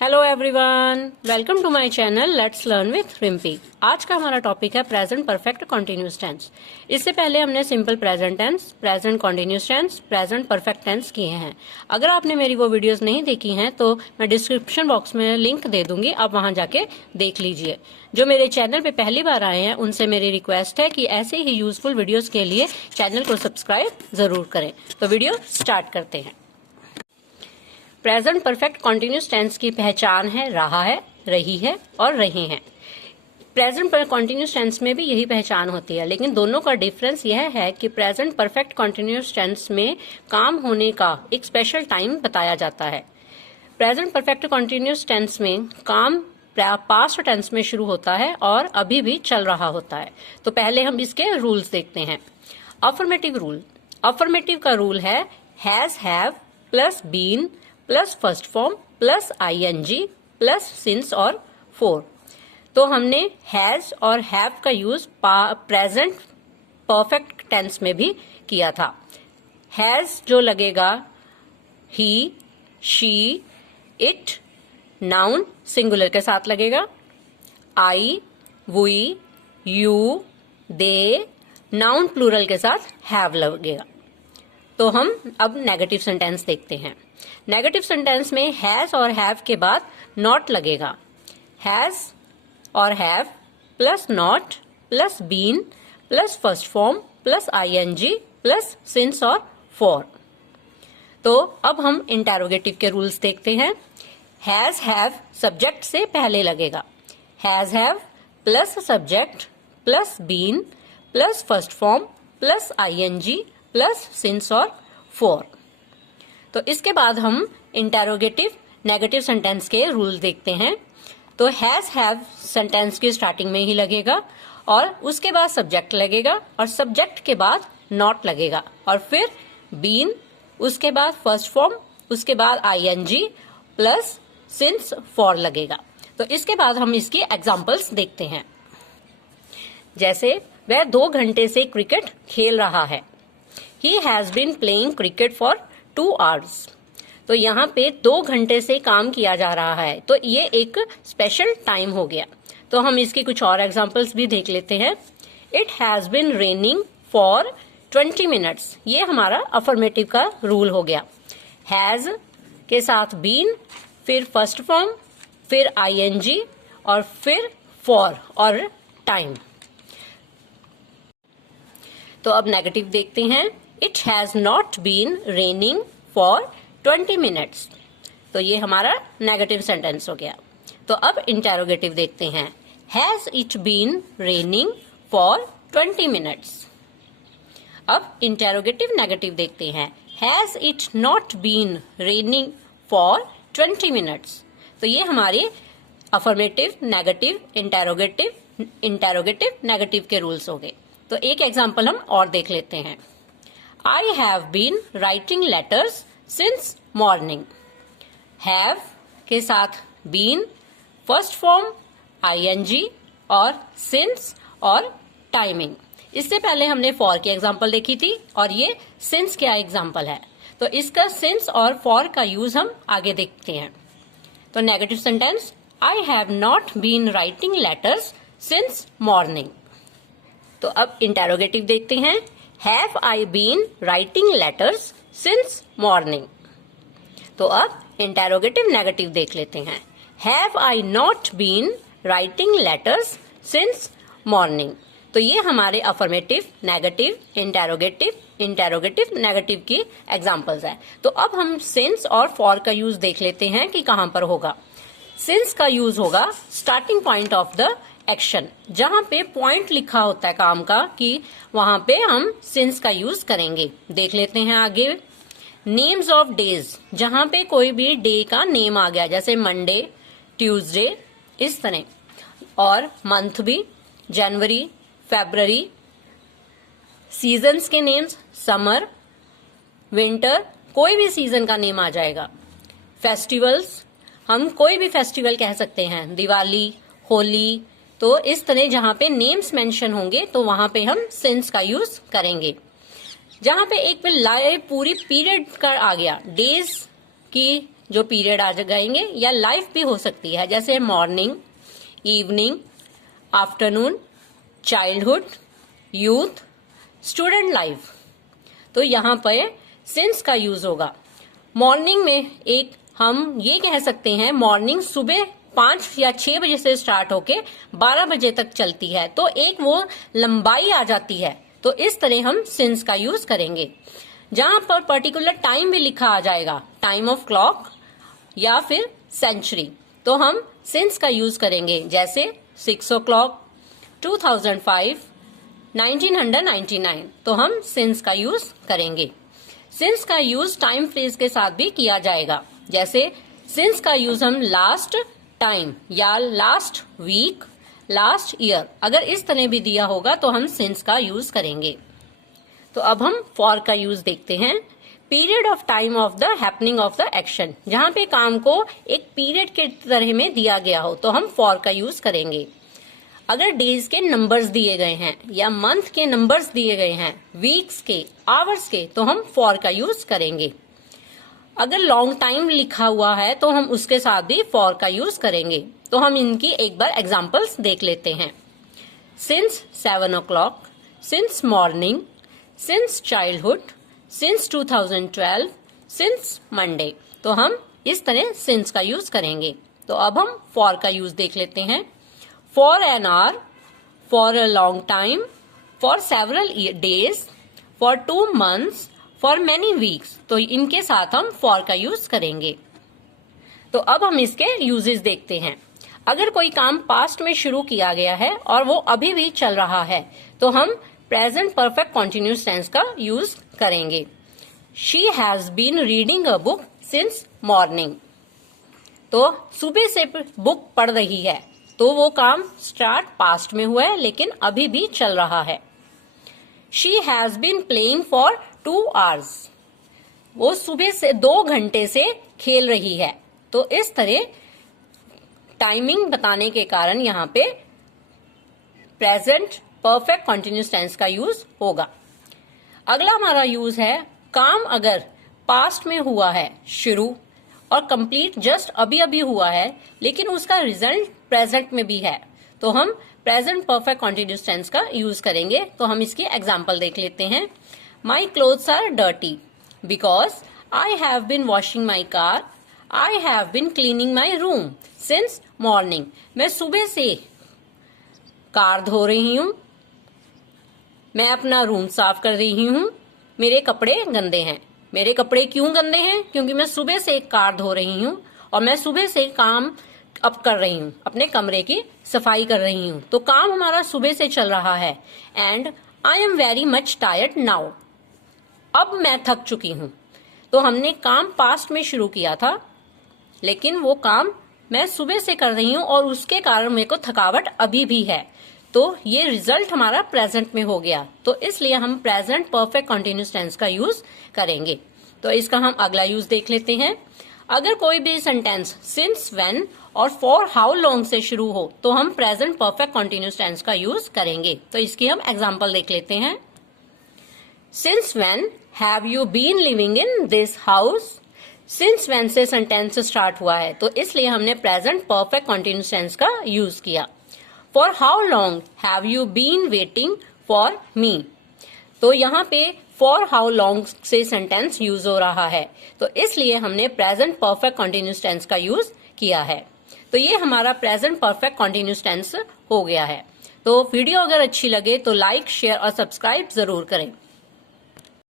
Hello everyone, welcome to my channel let's learn with Rimpi. आज का हमारा टॉपिक है प्रेजेंट परफेक्ट कॉन्टिन्यूस टेंस। इससे पहले हमने simple present tense, present continuous tense, present perfect tense किए हैं। अगर आपने मेरी वो वीडियोस नहीं देखी हैं तो मैं डिस्क्रिप्शन बॉक्स में लिंक दे दूंगी, आप वहां जाके देख लीजिए। जो मेरे चैनल पे पहली बार आए हैं उनसे मेरी रिक्वेस्ट है कि ऐसे ही यूजफुल वीडियोज के लिए चैनल को सब्सक्राइब जरूर करें। तो वीडियो स्टार्ट करते हैं। प्रेजेंट परफेक्ट कॉन्टिन्यूस टेंस की पहचान है रहा है, रही है और रहे हैं। प्रेजेंट कॉन्टिन्यूस टेंस में भी यही पहचान होती है, लेकिन दोनों का डिफरेंस यह है कि प्रेजेंट परफेक्ट कॉन्टिन्यूस टेंस में काम होने का एक स्पेशल टाइम बताया जाता है। प्रेजेंट परफेक्ट कॉन्टिन्यूस टेंस में काम पास्ट टेंस में शुरू होता है और अभी भी चल रहा होता है। तो पहले हम इसके रूल्स देखते हैं। Affirmative rule. अफर्मेटिव का रूल है has, have plus been plus first form plus ING plus since और फोर। तो हमने हैज और हैव का यूज प्रेजेंट परफेक्ट टेंस में भी किया था। हैज जो लगेगा he, she, it, noun singular के साथ लगेगा। I, we, you, they noun plural के साथ हैव लगेगा। तो हम अब नेगेटिव सेंटेंस देखते हैं। नेगेटिव सेंटेंस में हैज और हैव के बाद नॉट लगेगा। हैज और have plus not plus been plus first form plus ING plus since और फॉर। तो अब हम इंटेरोगेटिव के रूल्स देखते हैं। हैज, हैव सब्जेक्ट से पहले लगेगा। Has, have plus subject plus been plus first form plus ING plus since और फॉर। तो इसके बाद हम इंटेरोगेटिव नेगेटिव सेंटेंस के रूल देखते हैं। तो हैज, हैव सेंटेंस की स्टार्टिंग में ही लगेगा और उसके बाद सब्जेक्ट लगेगा और सब्जेक्ट के बाद नॉट लगेगा और फिर बीन, उसके बाद फर्स्ट फॉर्म, उसके बाद आईएनजी प्लस सिंस फॉर लगेगा। तो इसके बाद हम इसकी एग्जांपल्स देखते हैं। जैसे वह 2 घंटे से क्रिकेट खेल रहा है। He has been playing cricket for 2 hours। तो यहाँ पे 2 घंटे से काम किया जा रहा है, तो ये एक स्पेशल टाइम हो गया। तो हम इसकी कुछ और एग्जांपल्स भी देख लेते हैं। It has been raining for 20 minutes। ये हमारा अफर्मेटिव का रूल हो गया। Has के साथ been, फिर फर्स्ट फॉर्म, फिर ing और फिर for और टाइम। तो अब नेगेटिव देखते हैं। It has not been raining for 20 minutes। तो ये हमारा नेगेटिव सेंटेंस हो गया। तो अब इंटेरोगेटिव देखते हैं। Has it been raining for 20 minutes। अब इंटेरोगेटिव नेगेटिव देखते हैं। Has it not been raining for 20 minutes। तो ये हमारे अफर्मेटिव, नेगेटिव, इंटेरोगेटिव नेगेटिव के रूल्स हो गए। तो एक एग्जाम्पल हम और देख लेते हैं। I have been writing letters since morning। Have के साथ been, फर्स्ट फॉर्म, ing और since और टाइमिंग। इससे पहले हमने for की एग्जाम्पल देखी थी और ये since क्या एग्जाम्पल है। तो इसका since और for का यूज हम आगे देखते हैं। तो negative sentence I have not been writing letters since morning। तो अब इंटेरोगेटिव देखते हैं। Have I been writing letters since morning। तो अब इंटेरोगेटिव नेगेटिव देख लेते हैं। Have I not been writing letters since morning। तो ये हमारे अफर्मेटिव, नेगेटिव, इंटेरोगेटिव नेगेटिव की एग्जांपल्स है। तो अब हम since और for का यूज देख लेते हैं कि कहां पर होगा। since का यूज होगा starting point of the action, जहां पे पॉइंट लिखा होता है काम का कि वहां पे हम सिंस का यूज करेंगे। देख लेते हैं आगे। नेम्स ऑफ डेज, जहां पे कोई भी डे का नेम आ गया, जैसे मंडे, ट्यूसडे, इस तरह। और मंथ भी, जनवरी, फेब्रुअरी। सीजन्स के नेम्स, समर, विंटर, कोई भी सीजन का नेम आ जाएगा। फेस्टिवल्स, हम कोई भी फेस्टिवल कह सकते हैं, दिवाली, होली। तो इस तरह जहां पे नेम्स मेंशन होंगे तो वहां पे हम सिंस का यूज करेंगे। जहां पे एक पे पूरी पीरियड का आ गया, डेज की जो पीरियड आ जाएंगे, या लाइफ भी हो सकती है, जैसे morning, evening, afternoon, childhood, youth, student life. तो यहाँ पर सिंस का यूज होगा। मॉर्निंग में एक हम ये कह सकते हैं, मॉर्निंग सुबह 5 या 6 बजे से स्टार्ट होके 12 बजे तक चलती है, तो एक वो लंबाई आ जाती है। तो इस तरह हम सिंस का यूज करेंगे। जहां पर पर्टिकुलर टाइम भी लिखा आ जाएगा, टाइम ऑफ क्लॉक या फिर सेंचुरी, तो हम सिंस का यूज करेंगे। जैसे 6 o'clock, 2005, 1999, तो हम सिंस का यूज करेंगे। सिंस का यूज टाइम फ्रेज के साथ भी किया जाएगा। जैसे सिंस का यूज हम लास्ट टाइम या लास्ट वीक, लास्ट ईयर, अगर इस तरह भी दिया होगा तो हम सिंस का यूज करेंगे। तो अब हम फॉर का यूज देखते हैं। Period of time of the happening of the action, जहां पे काम को एक पीरियड के तरह में दिया गया हो तो हम फॉर का यूज करेंगे। अगर डेज के नंबर्स दिए गए हैं या मंथ के नंबर्स दिए गए हैं, वीक्स के, आवर्स के, तो हम फॉर का यूज करेंगे। अगर लॉन्ग टाइम लिखा हुआ है तो हम उसके साथ भी फॉर का यूज करेंगे। तो हम इनकी एक बार एग्जांपल्स देख लेते हैं। Since 7 o'clock, since morning, since childhood, since 2012, since Monday. तो हम इस तरह सिंस का यूज करेंगे। तो अब हम फॉर का यूज देख लेते हैं। For an hour, for a long time, for several days, for 2 months, for many weeks. तो इनके साथ हम फॉर का यूज करेंगे। तो अब हम इसके यूजेस देखते हैं। अगर कोई काम पास्ट में शुरू किया गया है और वो अभी भी चल रहा है तो हम प्रेजेंट परफेक्ट कॉन्टिन्यूस टेंस का यूज करेंगे। She has been reading a book since morning. तो सुबह से बुक पढ़ रही है, तो वो काम स्टार्ट पास्ट में हुआ है लेकिन अभी भी चल रहा है। She has been playing for 2 hours। वो सुबह से 2 घंटे से खेल रही है। तो इस तरह टाइमिंग बताने के कारण यहाँ पे प्रेजेंट परफेक्ट कॉन्टिन्यूस टेंस का यूज होगा। अगला हमारा यूज है, काम अगर पास्ट में हुआ है शुरू और कंप्लीट जस्ट अभी अभी हुआ है लेकिन उसका रिजल्ट प्रेजेंट में भी है, तो हम प्रेजेंट परफेक्ट कॉन्टिन्यूस टेंस का यूज करेंगे। तो हम इसकी एग्जांपल देख लेते हैं। My clothes are dirty because I have been washing my car, I have been cleaning my room since morning. मैं सुबह से कार धो रही हूँ, मैं अपना रूम साफ कर रही हूँ, मेरे कपड़े गंदे हैं। मेरे कपड़े क्यों गंदे हैं? क्योंकि मैं सुबह से कार धो रही हूँ और मैं सुबह से काम अब कर रही हूँ, अपने कमरे की सफाई कर रही हूँ। तो काम हमारा सुबह से चल रहा है। And I am very much tired now. अब मैं थक चुकी हूँ। तो हमने काम पास्ट में शुरू किया था लेकिन वो काम मैं सुबह से कर रही हूँ और उसके कारण मेरे को थकावट अभी भी है। तो ये रिजल्ट हमारा प्रेजेंट में हो गया। तो इसलिए हम प्रेजेंट परफेक्ट कॉन्टिन्यूस टेंस का यूज करेंगे। तो इसका हम अगला यूज देख लेते हैं। अगर कोई भी सेंटेंस सिंस व्हेन और फॉर हाउ लॉन्ग से शुरू हो तो हम प्रेजेंट परफेक्ट कॉन्टिन्यूस टेंस का यूज करेंगे। तो इसकी हम एग्जांपल देख लेते हैं। Since when have you been living in this house. Since when से सेंटेंस स्टार्ट हुआ है तो इसलिए हमने प्रेजेंट परफेक्ट कॉन्टिन्यूस टेंस का यूज किया। For how long have you been waiting for me. तो यहाँ पे फॉर हाउ लॉन्ग से सेंटेंस यूज हो रहा है तो इसलिए हमने प्रेजेंट परफेक्ट कॉन्टिन्यूस टेंस का यूज किया है। तो ये हमारा प्रेजेंट परफेक्ट कॉन्टिन्यूस टेंस हो गया है। तो वीडियो अगर अच्छी लगे तो लाइक, शेयर और सब्सक्राइब जरूर करें।